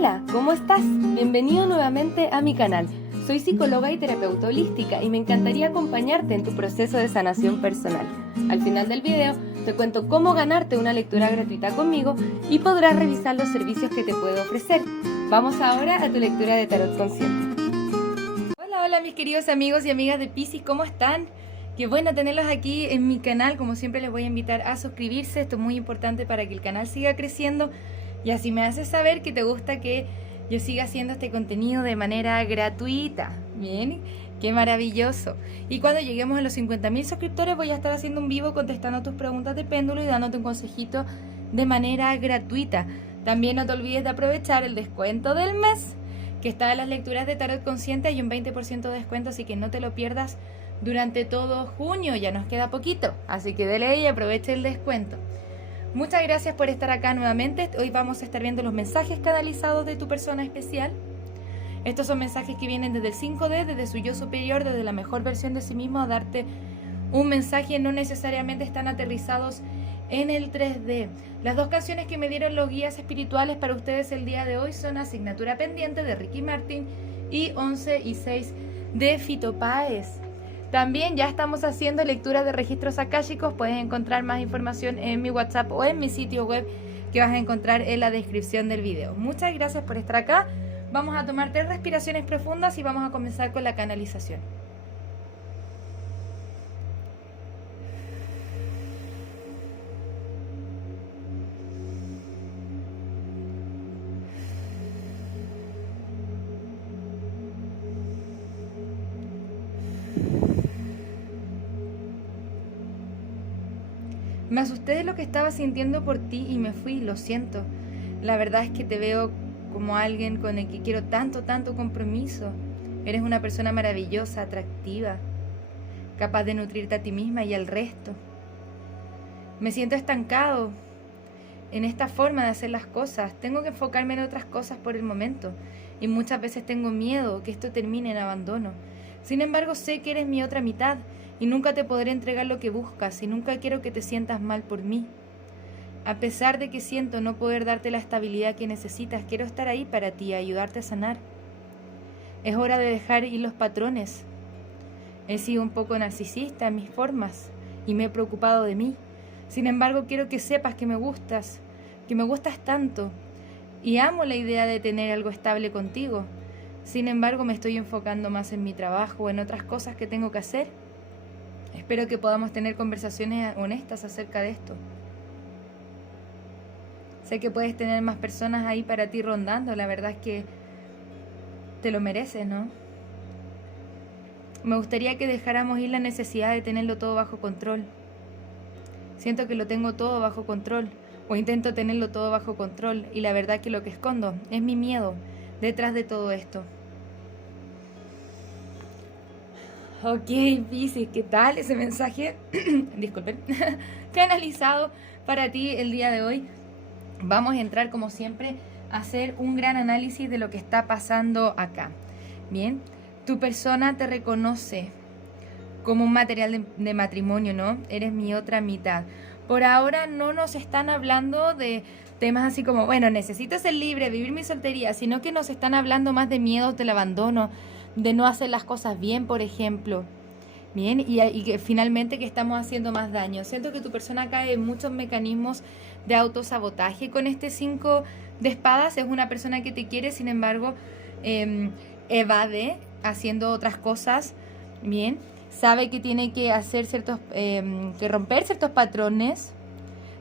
Hola, ¿cómo estás? Bienvenido nuevamente a mi canal. Soy psicóloga y terapeuta holística y me encantaría acompañarte en tu proceso de sanación personal. Al final del video te cuento cómo ganarte una lectura gratuita conmigo y podrás revisar los servicios que te puedo ofrecer. Vamos ahora a tu lectura de tarot consciente. Hola mis queridos amigos y amigas de Piscis, ¿cómo están? Qué bueno tenerlos aquí en mi canal. Como siempre les voy a invitar a suscribirse, esto es muy importante para que el canal siga creciendo y así me haces saber que te gusta que yo siga haciendo este contenido de manera gratuita. Bien, qué maravilloso. Y cuando lleguemos a los 50.000 suscriptores voy a estar haciendo un vivo contestando tus preguntas de péndulo y dándote un consejito de manera gratuita. También no te olvides de aprovechar el descuento del mes, que está en las lecturas de tarot consciente. Hay un 20% de descuento, así que no te lo pierdas durante todo junio. Ya nos queda poquito, así que dele y aproveche el descuento. Muchas gracias por estar acá nuevamente. Hoy vamos a estar viendo los mensajes canalizados de tu persona especial. Estos son mensajes que vienen desde el 5D, desde su yo superior, desde la mejor versión de sí mismo, a darte un mensaje. No necesariamente están aterrizados en el 3D. Las dos canciones que me dieron los guías espirituales para ustedes el día de hoy son Asignatura Pendiente de Ricky Martin y 11 y 6 de Fito Páez. También ya estamos haciendo lecturas de registros akáshicos. Puedes encontrar más información en mi WhatsApp o en mi sitio web, que vas a encontrar en la descripción del video. Muchas gracias por estar acá. Vamos a tomar 3 respiraciones profundas y vamos a comenzar con la canalización. Me asusté de lo que estaba sintiendo por ti y me fui, lo siento. La verdad es que te veo como alguien con el que quiero tanto compromiso. Eres una persona maravillosa, atractiva, capaz de nutrirte a ti misma y al resto. Me siento estancado en esta forma de hacer las cosas. Tengo que enfocarme en otras cosas por el momento y muchas veces tengo miedo que esto termine en abandono. Sin embargo, sé que eres mi otra mitad y nunca te podré entregar lo que buscas y nunca quiero que te sientas mal por mí. A pesar de que siento no poder darte la estabilidad que necesitas, quiero estar ahí para ti, ayudarte a sanar. Es hora de dejar ir los patrones. He sido un poco narcisista en mis formas y me he preocupado de mí. Sin embargo, quiero que sepas que me gustas tanto y amo la idea de tener algo estable contigo. Sin embargo, me estoy enfocando más en mi trabajo o en otras cosas que tengo que hacer. Espero que podamos tener conversaciones honestas acerca de esto. Sé que puedes tener más personas ahí para ti rondando. La verdad es que te lo mereces, ¿no? Me gustaría que dejáramos ir la necesidad de tenerlo todo bajo control. Siento que lo tengo todo bajo control, o intento tenerlo todo bajo control, y la verdad que lo que escondo es mi miedo detrás de todo esto. Ok, Piscis, ¿qué tal ese mensaje? Disculpen. Canalizado para ti el día de hoy. Vamos a entrar, como siempre, a hacer un gran análisis de lo que está pasando acá. Bien, tu persona te reconoce como un material de matrimonio, ¿no? Eres mi otra mitad. Por ahora no nos están hablando de temas así como, bueno, necesito ser libre, vivir mi soltería, sino que nos están hablando más de miedos del abandono, de no hacer las cosas bien, por ejemplo. Bien, y que finalmente que estamos haciendo más daño. Siento que tu persona cae en muchos mecanismos de autosabotaje con este 5 de espadas. Es una persona que te quiere, sin embargo, evade haciendo otras cosas. Bien, sabe que tiene que hacer que romper ciertos patrones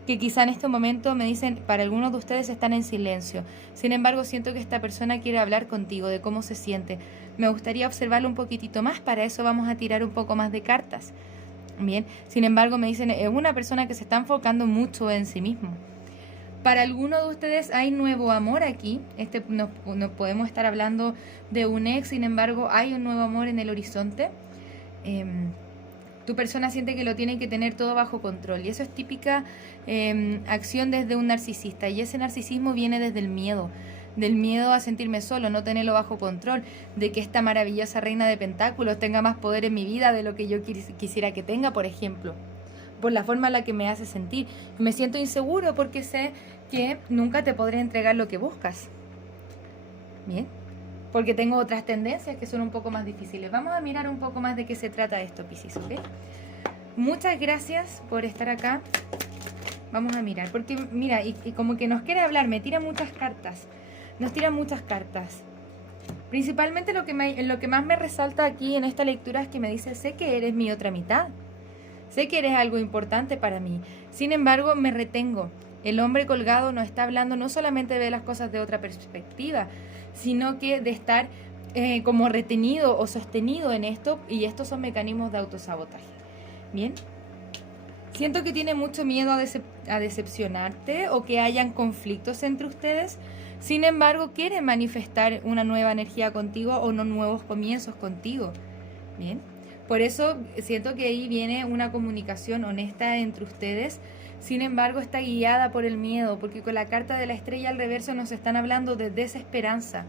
que quizá en este momento me dicen, para algunos de ustedes están en silencio. Sin embargo, siento que esta persona quiere hablar contigo de cómo se siente. Me gustaría observarlo un poquitito más, para eso vamos a tirar un poco más de cartas. Bien, sin embargo, me dicen, es una persona que se está enfocando mucho en sí mismo. Para algunos de ustedes hay nuevo amor aquí. No podemos estar hablando de un ex, sin embargo, hay un nuevo amor en el horizonte. Tu persona siente que lo tiene que tener todo bajo control, y eso es típica acción desde un narcisista, y ese narcisismo viene desde el miedo, del miedo a sentirme solo, no tenerlo bajo control, de que esta maravillosa reina de pentáculos tenga más poder en mi vida de lo que yo quisiera que tenga, por ejemplo. por la forma en la que me hace sentir. Me siento inseguro porque sé que nunca te podré entregar lo que buscas. Bien, porque tengo otras tendencias que son un poco más difíciles. Vamos a mirar un poco más de qué se trata esto, Piscis, ¿ok? Muchas gracias por estar acá. Vamos a mirar, porque mira, y como que nos quiere hablar, me tira muchas cartas. Nos tira muchas cartas. Principalmente lo que más me resalta aquí en esta lectura es que me dice, sé que eres mi otra mitad. Sé que eres algo importante para mí. Sin embargo, me retengo. El hombre colgado nos está hablando no solamente de ver las cosas de otra perspectiva, sino que de estar como retenido o sostenido en esto, y estos son mecanismos de autosabotaje. Bien. Siento que tiene mucho miedo a decepcionarte o que hayan conflictos entre ustedes. Sin embargo, quiere manifestar una nueva energía contigo o unos nuevos comienzos contigo. Bien. Por eso siento que ahí viene una comunicación honesta entre ustedes. Sin embargo, está guiada por el miedo, porque con la carta de la estrella al reverso nos están hablando de desesperanza.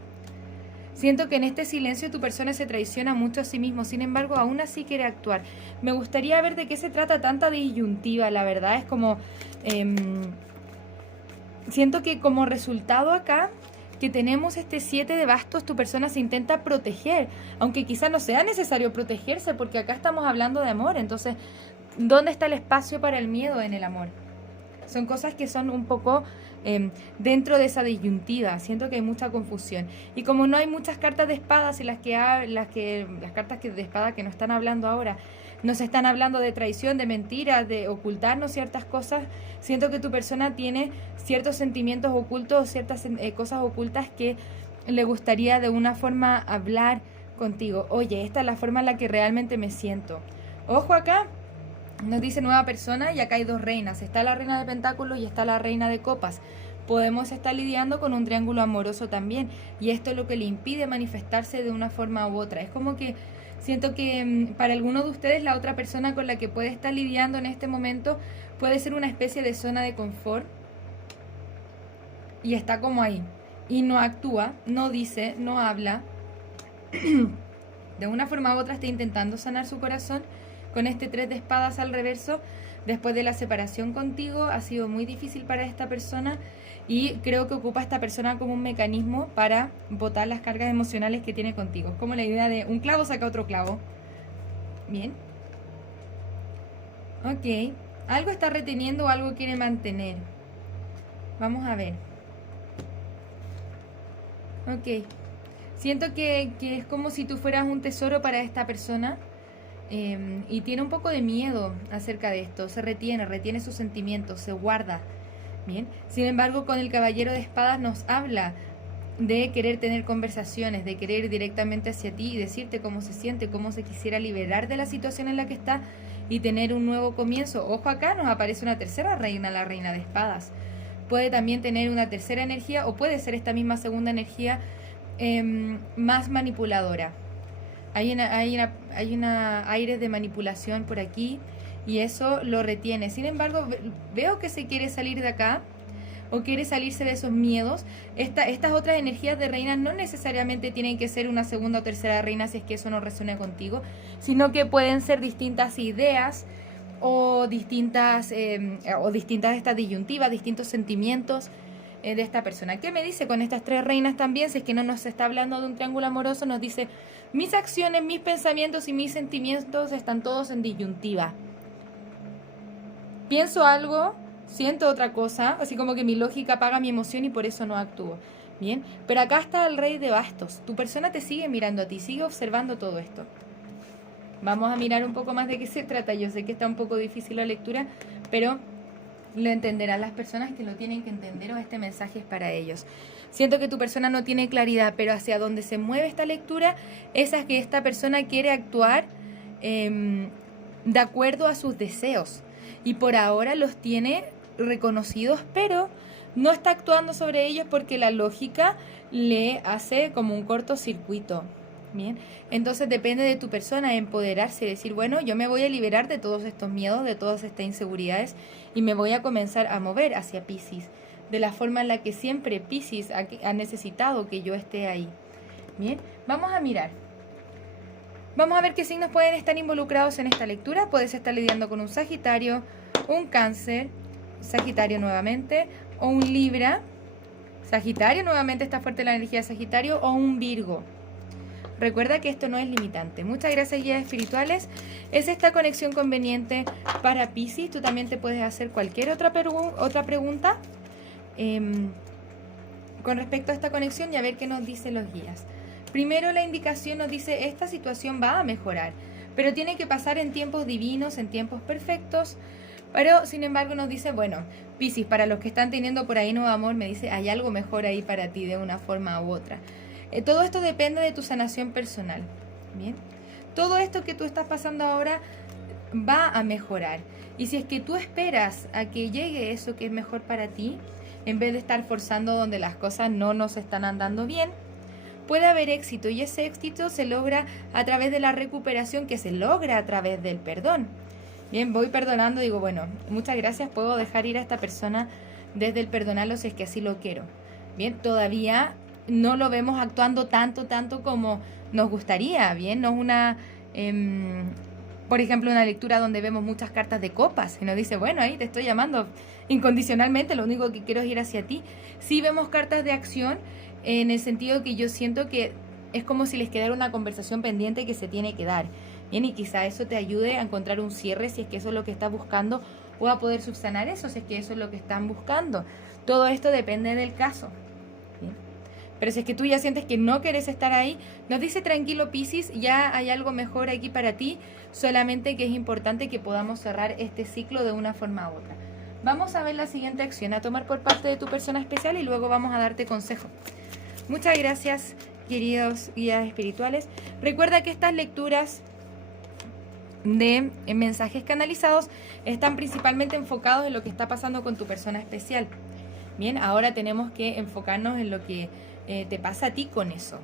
Siento que en este silencio tu persona se traiciona mucho a sí mismo, sin embargo, aún así quiere actuar. Me gustaría ver de qué se trata tanta disyuntiva, la verdad. Es como... siento que como resultado acá, que tenemos este 7 de bastos, tu persona se intenta proteger, aunque quizá no sea necesario protegerse, porque acá estamos hablando de amor. Entonces, ¿dónde está el espacio para el miedo en el amor? Son cosas que son un poco dentro de esa disyuntiva. Siento que hay mucha confusión. Y como no hay muchas cartas de espadas, y las cartas de espada que nos están hablando ahora nos están hablando de traición, de mentiras, de ocultarnos ciertas cosas, siento que tu persona tiene ciertos sentimientos ocultos, ciertas cosas ocultas que le gustaría de una forma hablar contigo. Oye, esta es la forma en la que realmente me siento. Ojo acá. Nos dice nueva persona y acá hay dos reinas. Está la reina de pentáculos y está la reina de copas. Podemos estar lidiando con un triángulo amoroso también. Y esto es lo que le impide manifestarse de una forma u otra. Es como que siento que para alguno de ustedes la otra persona con la que puede estar lidiando en este momento puede ser una especie de zona de confort. Y está como ahí. Y no actúa, no dice, no habla. De una forma u otra está intentando sanar su corazón. Con este 3 de espadas al reverso, después de la separación contigo, ha sido muy difícil para esta persona, y creo que ocupa a esta persona como un mecanismo para botar las cargas emocionales que tiene contigo. Es como la idea de un clavo saca otro clavo. Bien. Ok. Algo está reteniendo o algo quiere mantener. Vamos a ver. Ok. Siento que es como si tú fueras un tesoro para esta persona. Y tiene un poco de miedo acerca de esto. Se retiene sus sentimientos, se guarda. Bien. Sin embargo, con el caballero de espadas nos habla de querer tener conversaciones, de querer ir directamente hacia ti y decirte cómo se siente, cómo se quisiera liberar de la situación en la que está y tener un nuevo comienzo. Ojo, acá nos aparece una tercera reina, la reina de espadas. Puede también tener una tercera energía, o puede ser esta misma segunda energía más manipuladora. Hay una aire de manipulación por aquí y eso lo retiene. Sin embargo, veo que se quiere salir de acá o quiere salirse de esos miedos. Estas otras energías de reina no necesariamente tienen que ser una segunda o tercera reina si es que eso no resuena contigo, sino que pueden ser distintas ideas o distintas estas disyuntivas, distintos sentimientos de esta persona. ¿Qué me dice con estas 3 reinas también? Si es que no nos está hablando de un triángulo amoroso, nos dice: mis acciones, mis pensamientos y mis sentimientos están todos en disyuntiva. Pienso algo, siento otra cosa, así como que mi lógica apaga mi emoción y por eso no actúo. Bien, pero acá está el rey de bastos. Tu persona te sigue mirando a ti, sigue observando todo esto. Vamos a mirar un poco más de qué se trata. Yo sé que está un poco difícil la lectura, pero lo entenderán las personas que lo tienen que entender, o este mensaje es para ellos. Siento que tu persona no tiene claridad, pero hacia donde se mueve esta lectura es a que esta persona quiere actuar de acuerdo a sus deseos. Y por ahora los tiene reconocidos, pero no está actuando sobre ellos porque la lógica le hace como un cortocircuito. Bien, entonces depende de tu persona empoderarse y decir: bueno, yo me voy a liberar de todos estos miedos, de todas estas inseguridades, y me voy a comenzar a mover hacia Piscis, de la forma en la que siempre Piscis ha necesitado que yo esté ahí. Bien, vamos a mirar. Vamos a ver qué signos pueden estar involucrados en esta lectura. Puedes estar lidiando con un Sagitario, un Cáncer, Sagitario nuevamente, o un Libra, Sagitario, nuevamente está fuerte la energía de Sagitario, o un Virgo. Recuerda que esto no es limitante. Muchas gracias, guías espirituales. Es esta conexión conveniente para Piscis. Tú también te puedes hacer cualquier otra pregunta con respecto a esta conexión y a ver qué nos dicen los guías. Primero, la indicación nos dice: esta situación va a mejorar, pero tiene que pasar en tiempos divinos, en tiempos perfectos. Pero, sin embargo, nos dice, bueno, Piscis, para los que están teniendo por ahí nuevo amor, me dice, hay algo mejor ahí para ti de una forma u otra. Todo esto depende de tu sanación personal. Bien, todo esto que tú estás pasando ahora va a mejorar. Y si es que tú esperas a que llegue eso que es mejor para ti, en vez de estar forzando donde las cosas no nos están andando bien, puede haber éxito. Y ese éxito se logra a través de la recuperación, que se logra a través del perdón. Bien, voy perdonando, digo, bueno, muchas gracias, puedo dejar ir a esta persona desde el perdonarlo si es que así lo quiero. Bien, todavía no lo vemos actuando tanto como nos gustaría. Bien, no es una, por ejemplo, una lectura donde vemos muchas cartas de copas y nos dice, bueno, ahí te estoy llamando incondicionalmente, lo único que quiero es ir hacia ti. Sí vemos cartas de acción en el sentido que yo siento que es como si les quedara una conversación pendiente que se tiene que dar. Bien, y quizá eso te ayude a encontrar un cierre si es que eso es lo que estás buscando, o a poder subsanar eso si es que eso es lo que están buscando. Todo esto depende del caso. Bien. Pero si es que tú ya sientes que no quieres estar ahí, nos dice tranquilo Piscis, ya hay algo mejor aquí para ti, solamente que es importante que podamos cerrar este ciclo de una forma u otra. Vamos a ver la siguiente acción a tomar por parte de tu persona especial y luego vamos a darte consejo. Muchas gracias, queridos guías espirituales. Recuerda que estas lecturas de mensajes canalizados están principalmente enfocados en lo que está pasando con tu persona especial. Bien, ahora tenemos que enfocarnos en lo que te pasa a ti con eso.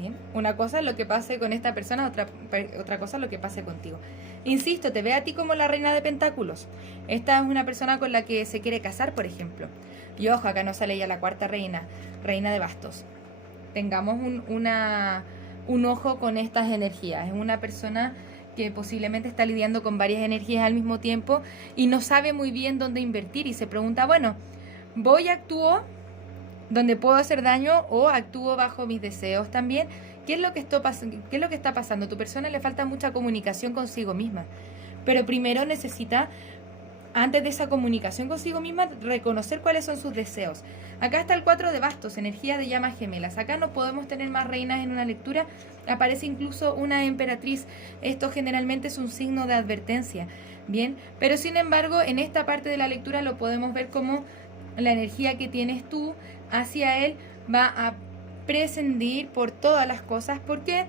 Bien, una cosa es lo que pase con esta persona, otra cosa es lo que pase contigo. Insisto, te ve a ti como la reina de pentáculos. Esta es una persona con la que se quiere casar, por ejemplo. Y ojo, acá no sale ya la cuarta reina, reina de bastos. Tengamos un ojo con estas energías. Es una persona que posiblemente está lidiando con varias energías al mismo tiempo y no sabe muy bien dónde invertir y se pregunta, bueno, voy, actúo donde puedo hacer daño o actúo bajo mis deseos también. ¿Qué es lo que está pasando? A tu persona le falta mucha comunicación consigo misma, pero primero necesita, antes de esa comunicación consigo misma, reconocer cuáles son sus deseos. Acá está el 4 de bastos, energía de llamas gemelas. Acá no podemos tener más reinas en una lectura. Aparece incluso una emperatriz. Esto generalmente es un signo de advertencia. Bien, pero sin embargo, en esta parte de la lectura lo podemos ver como la energía que tienes tú hacia él va a prescindir por todas las cosas. ¿Por qué?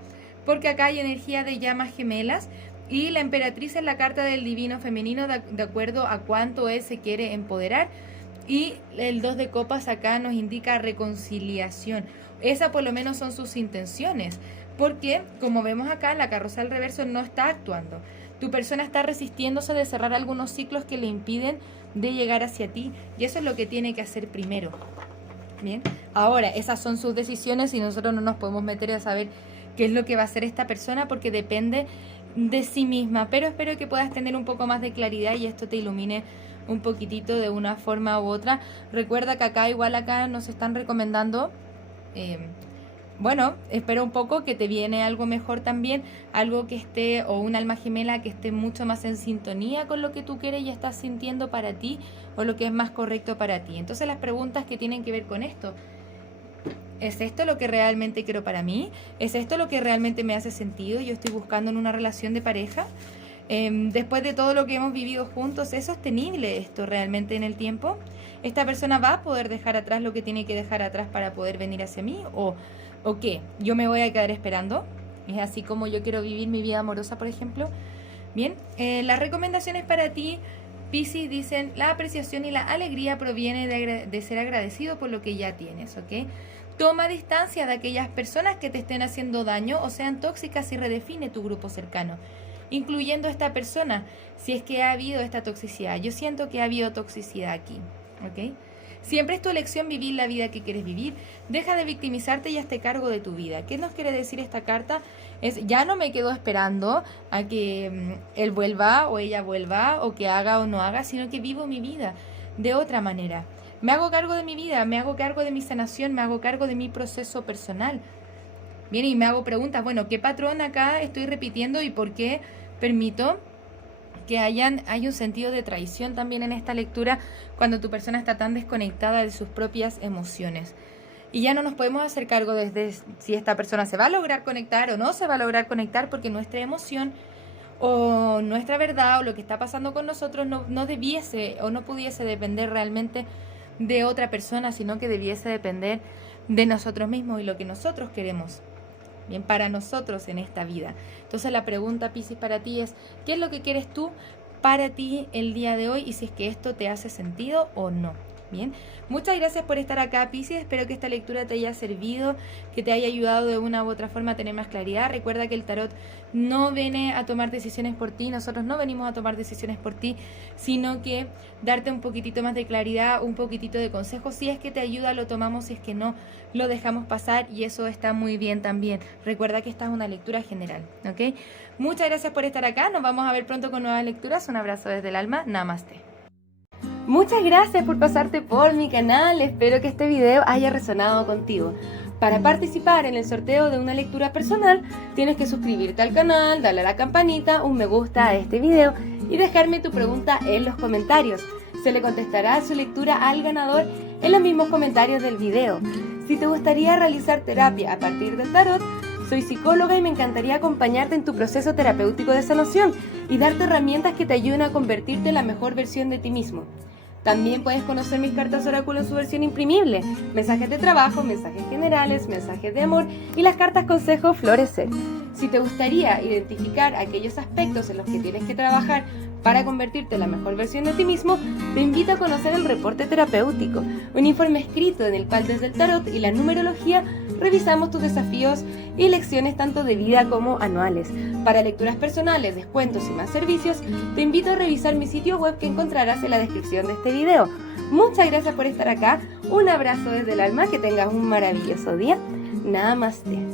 Porque acá hay energía de llamas gemelas. Y la emperatriz es la carta del divino femenino de acuerdo a cuánto él se quiere empoderar. Y el 2 de copas acá nos indica reconciliación. Esa por lo menos son sus intenciones. Porque, como vemos acá, la carroza al reverso no está actuando. Tu persona está resistiéndose de cerrar algunos ciclos que le impiden de llegar hacia ti. Y eso es lo que tiene que hacer primero. Bien. Ahora, esas son sus decisiones y nosotros no nos podemos meter a saber qué es lo que va a hacer esta persona porque depende de sí misma, pero espero que puedas tener un poco más de claridad y esto te ilumine un poquitito de una forma u otra. Recuerda que acá nos están recomendando, bueno, espera un poco que te viene algo mejor también, algo que esté, o un alma gemela que esté mucho más en sintonía con lo que tú quieres y estás sintiendo para ti, o lo que es más correcto para ti. Entonces las preguntas que tienen que ver con esto: ¿es esto lo que realmente quiero para mí? ¿Es esto lo que realmente me hace sentido? ¿Yo estoy buscando en una relación de pareja? Después de todo lo que hemos vivido juntos, ¿es sostenible esto realmente en el tiempo? ¿Esta persona va a poder dejar atrás lo que tiene que dejar atrás para poder venir hacia mí? ¿O qué? ¿Yo me voy a quedar esperando? ¿Es así como yo quiero vivir mi vida amorosa, por ejemplo? Bien, las recomendaciones para ti, Piscis, dicen: la apreciación y la alegría proviene de ser agradecido por lo que ya tienes, ¿ok? Toma distancia de aquellas personas que te estén haciendo daño o sean tóxicas y redefine tu grupo cercano, incluyendo a esta persona, si es que ha habido esta toxicidad. Yo siento que ha habido toxicidad aquí, ¿ok? Siempre es tu elección vivir la vida que quieres vivir. Deja de victimizarte y hazte cargo de tu vida. ¿Qué nos quiere decir esta carta? Es: ya no me quedo esperando a que él vuelva o ella vuelva o que haga o no haga, sino que vivo mi vida de otra manera. Me hago cargo de mi vida, me hago cargo de mi sanación, me hago cargo de mi proceso personal. Bien, y me hago preguntas, bueno, ¿qué patrón acá estoy repitiendo y por qué permito que hay un sentido de traición también en esta lectura cuando tu persona está tan desconectada de sus propias emociones? Y ya no nos podemos hacer cargo desde si esta persona se va a lograr conectar o no se va a lograr conectar, porque nuestra emoción o nuestra verdad o lo que está pasando con nosotros no debiese o no pudiese depender realmente de otra persona, sino que debiese depender de nosotros mismos y lo que nosotros queremos. Bien, para nosotros en esta vida. Entonces la pregunta, Piscis, para ti es, ¿qué es lo que quieres tú para ti el día de hoy? Y si es que esto te hace sentido o no. Bien, muchas gracias por estar acá, Piscis. Espero que esta lectura te haya servido, que te haya ayudado de una u otra forma a tener más claridad. Recuerda que el tarot no viene a tomar decisiones por ti, nosotros no venimos a tomar decisiones por ti, sino que darte un poquitito más de claridad, un poquitito de consejo. Si es que te ayuda, lo tomamos, si es que no, lo dejamos pasar y eso está muy bien también. Recuerda que esta es una lectura general, ¿ok? Muchas gracias por estar acá, nos vamos a ver pronto con nuevas lecturas. Un abrazo desde el alma, namaste. Muchas gracias por pasarte por mi canal, espero que este video haya resonado contigo. Para participar en el sorteo de una lectura personal, tienes que suscribirte al canal, darle a la campanita, un me gusta a este video y dejarme tu pregunta en los comentarios. Se le contestará su lectura al ganador en los mismos comentarios del video. Si te gustaría realizar terapia a partir del tarot, soy psicóloga y me encantaría acompañarte en tu proceso terapéutico de sanación y darte herramientas que te ayuden a convertirte en la mejor versión de ti mismo. También puedes conocer mis cartas oráculo en su versión imprimible, mensajes de trabajo, mensajes generales, mensajes de amor y las cartas consejo florecer. Si te gustaría identificar aquellos aspectos en los que tienes que trabajar para convertirte en la mejor versión de ti mismo, te invito a conocer el reporte terapéutico, un informe escrito en el cual desde el tarot y la numerología revisamos tus desafíos y lecciones tanto de vida como anuales. Para lecturas personales, descuentos y más servicios, te invito a revisar mi sitio web que encontrarás en la descripción de este video. Muchas gracias por estar acá, un abrazo desde el alma, que tengas un maravilloso día. Namaste.